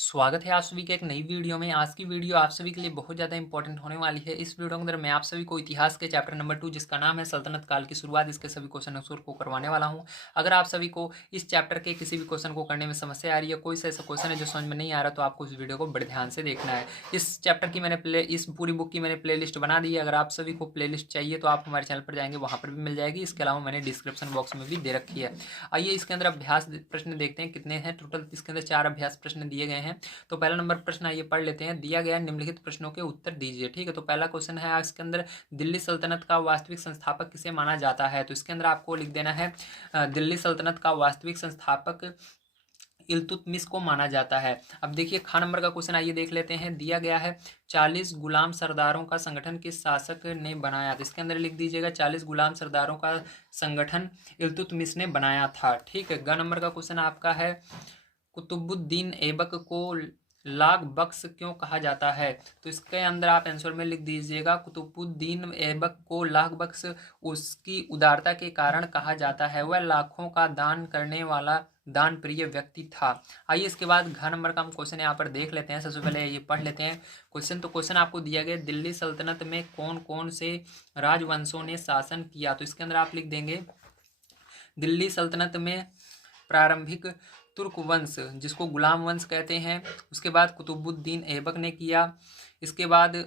स्वागत है आप सभी के एक नई वीडियो में। आज की वीडियो आप सभी के लिए बहुत ज़्यादा इंपॉर्टेंट होने वाली है। इस वीडियो के अंदर मैं आप सभी को इतिहास के चैप्टर नंबर 2 जिसका नाम है सल्तनत काल की शुरुआत, इसके सभी क्वेश्चन आंसर को करवाने वाला हूं। अगर आप सभी को इस चैप्टर के किसी भी क्वेश्चन को करने में समस्या आ रही है, कोई सा ऐसा क्वेश्चन है जो समझ में नहीं आ रहा, तो आपको इस वीडियो को बड़े ध्यान से देखना है। इस चैप्टर की इस पूरी बुक की मैंने प्ले बना दी है। अगर आप सभी को प्ले चाहिए तो आप हमारे चैनल पर जाएंगे, वहाँ पर भी मिल जाएगी। इसके अलावा मैंने डिस्क्रिप्शन बॉक्स में भी दे रखी है। आइए इसके अंदर अभ्यास प्रश्न देखते हैं कितने हैं टोटल। इसके अंदर 4 अभ्यास प्रश्न दिए गए हैं। तो पहला नंबर प्रश्न आइए पढ़ लेते हैं। दिया गया निम्नलिखित प्रश्नों के उत्तर दीजिए। ठीक है, तो पहला क्वेश्चन है इसके अंदर, दिल्ली सल्तनत का वास्तविक संस्थापक किसे माना जाता है? तो इसके अंदर आपको लिख देना है दिल्ली सल्तनत का वास्तविक संस्थापक इल्तुतमिश को माना जाता है। अब देखिए ख नंबर का क्वेश्चन आइए देख लेते हैं। दिया गया है 40 गुलाम सरदारों का संगठन किस शासक ने बनाया? तो इसके अंदर लिख दीजिएगा 40 गुलाम सरदारों का संगठन इल्तुतमिश ने बनाया था। ठीक है, ग नंबर का क्वेश्चन आपका है, कुतुबुद्दीन ऐबक को लाख बख्श क्यों कहा जाता है? तो इसके अंदर आप आंसर में लिख दीजिएगा कुतुबुद्दीन ऐबक को लाख बख्श उसकी उदारता के कारण कहा जाता है। वह लाखों का दान करने वाला दान प्रिय व्यक्ति था। आइए इसके बाद घ नंबर का हम क्वेश्चन यहाँ पर देख लेते हैं। सबसे पहले ये पढ़ लेते हैं क्वेश्चन। तो क्वेश्चन आपको दिया गया, दिल्ली सल्तनत में कौन कौन से राजवंशों ने शासन किया? तो इसके अंदर आप लिख देंगे दिल्ली सल्तनत में प्रारंभिक तुर्क वंश जिसको गुलाम वंश कहते हैं, उसके बाद कुतुबुद्दीन ऐबक ने किया, इसके बाद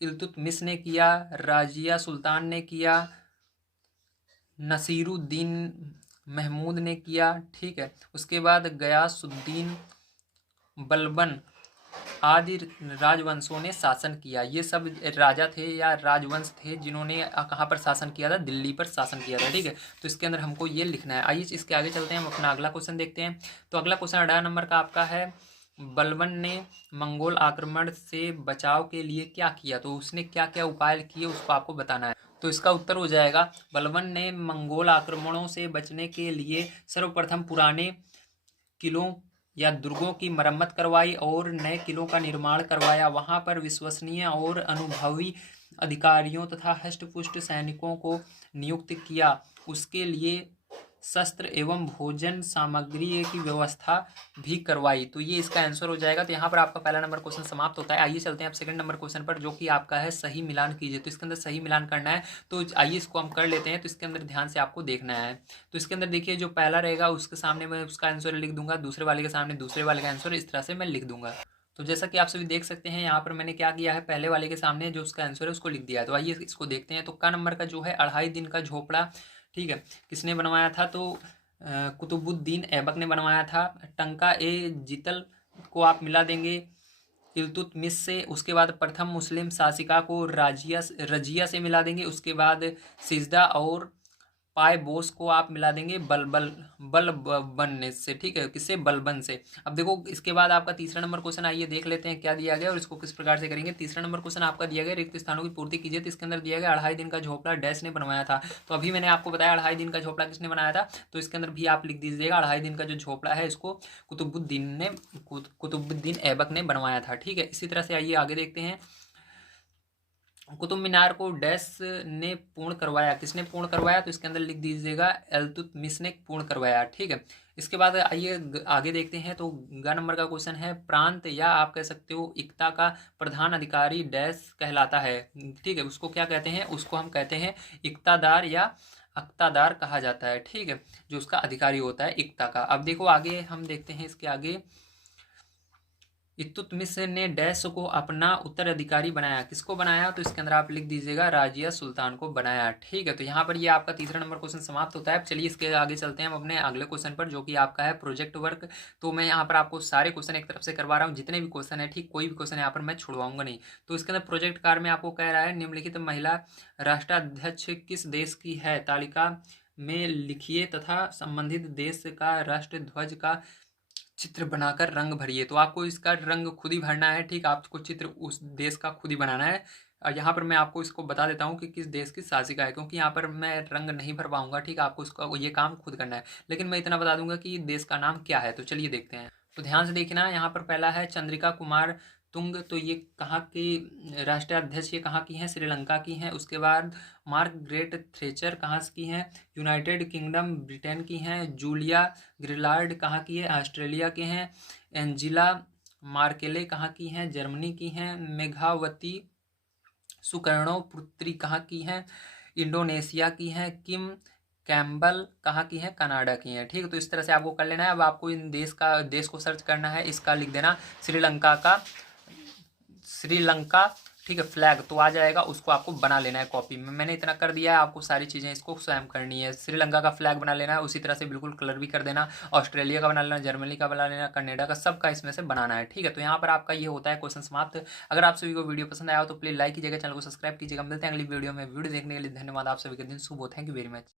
इल्तुतमिश ने किया, राजिया सुल्तान ने किया, नसीरुद्दीन महमूद ने किया। ठीक है, उसके बाद गयासुद्दीन बलबन आदि राजवंशों ने शासन किया। ये सब राजा थे या राजवंश थे जिन्होंने कहाँ पर शासन किया था? दिल्ली पर शासन किया था। ठीक है, तो इसके अंदर हमको ये लिखना है। आइए इसके आगे चलते हैं, हम अपना अगला क्वेश्चन देखते हैं। तो अगला क्वेश्चन 18 नंबर का आपका है, बलबन ने मंगोल आक्रमण से बचाव के लिए क्या किया? तो उसने क्या क्या उपाय किए उसको आपको बताना है। तो इसका उत्तर हो जाएगा, बलबन ने मंगोल आक्रमणों से बचने के लिए सर्वप्रथम पुराने किलों या दुर्गों की मरम्मत करवाई और नए किलों का निर्माण करवाया। वहां पर विश्वसनीय और अनुभवी अधिकारियों तथा हष्टपुष्ट सैनिकों को नियुक्त किया। उसके लिए शस्त्र एवं भोजन सामग्री की व्यवस्था भी करवाई। तो ये इसका आंसर हो जाएगा। तो यहाँ पर आपका पहला नंबर क्वेश्चन समाप्त होता है। आइए चलते हैं अब सेकंड नंबर क्वेश्चन पर, जो कि आपका है सही मिलान कीजिए। तो इसके अंदर सही मिलान करना है, तो आइए इसको हम कर लेते हैं। तो इसके अंदर ध्यान से आपको देखना है। तो इसके अंदर देखिए, जो पहला रहेगा उसके सामने मैं उसका आंसर लिख दूंगा, दूसरे वाले के सामने दूसरे वाले का आंसर, इस तरह से मैं लिख दूंगा। तो जैसा कि आप सभी देख सकते हैं, यहाँ पर मैंने क्या किया है, पहले वाले के सामने जो उसका आंसर है उसको लिख दिया है। तो आइए इसको देखते हैं। तो का नंबर का जो है 2.5 दिन का झोपड़ा, ठीक है, किसने बनवाया था? तो कुतुबुद्दीन ऐबक ने बनवाया था। टंका ए जितल को आप मिला देंगे इल्तुतमिश से। उसके बाद प्रथम मुस्लिम शासिका को रजिया से मिला देंगे। उसके बाद सिजदा और पाए बोस को आप मिला देंगे बलबन से। ठीक है, किससे? बलबन से। अब देखो इसके बाद आपका तीसरा नंबर क्वेश्चन, आइए देख लेते हैं क्या दिया गया और इसको किस प्रकार से करेंगे। तीसरा नंबर क्वेश्चन आपका दिया गया, रिक्त स्थानों की पूर्ति कीजिए। तो इसके अंदर दिया गया 2.5 दिन का झोपड़ा डैश ने बनवाया था। तो अभी मैंने आपको बताया 2.5 दिन का झोपड़ा किसने बनाया था, तो इसके अंदर भी आप लिख दीजिएगा 2.5 दिन का जो झोपड़ा है इसको कुतुबुद्दीन ऐबक ने बनवाया था। ठीक है, इसी तरह से आइए आगे देखते हैं। कुतुब मीनार को डैश ने पूर्ण करवाया, किसने पूर्ण करवाया? तो इसके अंदर लिख दीजिएगा इल्तुतमिश ने पूर्ण करवाया। ठीक है, इसके बाद आइए आगे देखते हैं। तो ग नंबर का क्वेश्चन है, प्रांत या आप कह सकते हो इक्ता का प्रधान अधिकारी डैश कहलाता है। ठीक है, उसको क्या कहते हैं? उसको हम कहते हैं इक्तादार या अक्तादार कहा जाता है। ठीक है, जो उसका अधिकारी होता है इक्ता का। अब देखो आगे हम देखते हैं, इसके आगे इल्तुतमिश ने डैश को अपना उत्तराधिकारी बनाया। किसको बनाया? तो इसके अंदर आप लिख दीजिएगा राजिया सुल्तान को बनाया। ठीक है, तो यहाँ पर ये आपका तीसरा नंबर क्वेश्चन समाप्त होता है। चलिए इसके आगे चलते हैं हम अपने अगले क्वेश्चन पर, जो कि आपका है प्रोजेक्ट वर्क। तो मैं यहाँ पर आपको सारे क्वेश्चन एक तरफ से करवा रहा हूँ, जितने भी क्वेश्चन है। ठीक, कोई भी क्वेश्चन यहाँ पर मैं छुड़वाऊंगा नहीं। तो इसके अंदर प्रोजेक्ट कार्य में आपको कह रहा है, निम्नलिखित महिला राष्ट्राध्यक्ष किस देश की है? तालिका में लिखिए तथा संबंधित देश का राष्ट्र ध्वज का चित्र बनाकर रंग भरिए। तो आपको इसका रंग खुद ही भरना है। ठीक, आपको चित्र उस देश का खुद ही बनाना है। यहाँ पर मैं आपको इसको बता देता हूँ कि किस देश की शासिका है, क्योंकि यहाँ पर मैं रंग नहीं भर पाऊंगा। ठीक, आपको इसका ये काम खुद करना है, लेकिन मैं इतना बता दूंगा कि देश का नाम क्या है। तो चलिए देखते हैं। तो ध्यान से देखना, यहाँ पर पहला है चंद्रिका कुमार तुंग। तो ये कहाँ की राष्ट्रीय अध्यक्ष? ये कहाँ की हैं? श्रीलंका की हैं। उसके बाद मार्गरेट थ्रेचर कहाँ की हैं? यूनाइटेड किंगडम ब्रिटेन की हैं। जूलिया गिलार्ड कहाँ की है? ऑस्ट्रेलिया के हैं। एंजिला मार्केले कहाँ की हैं? जर्मनी की हैं। मेघावती सुकर्णो पुत्री कहाँ की हैं? इंडोनेशिया की हैं। किम कैम्बल कहाँ की हैं? कनाडा की हैं। ठीक है, तो इस तरह से आपको कर लेना है। अब आपको इन देश को सर्च करना है। इसका लिख देना श्रीलंका, ठीक है, फ्लैग तो आ जाएगा। उसको आपको बना लेना है कॉपी में। मैंने इतना कर दिया है, आपको सारी चीज़ें इसको स्वयं करनी है। श्रीलंका का फ्लैग बना लेना है, उसी तरह से बिल्कुल कलर भी कर देना। ऑस्ट्रेलिया का बना लेना, जर्मनी का बना लेना, कनाडा का, सबका इसमें से बनाना है। ठीक है, तो यहाँ पर आपका ये होता है क्वेश्चन समाप्त। अगर आप सभी को वीडियो पसंद आया हो तो प्लीज़ लाइक कीजिएगा, चैनल को सब्सक्राइब कीजिएगा। मिलते हैं अगली वीडियो में। वीडियो देखने के लिए धन्यवाद। आप सभी के दिन शुभ हो। Thank you very much.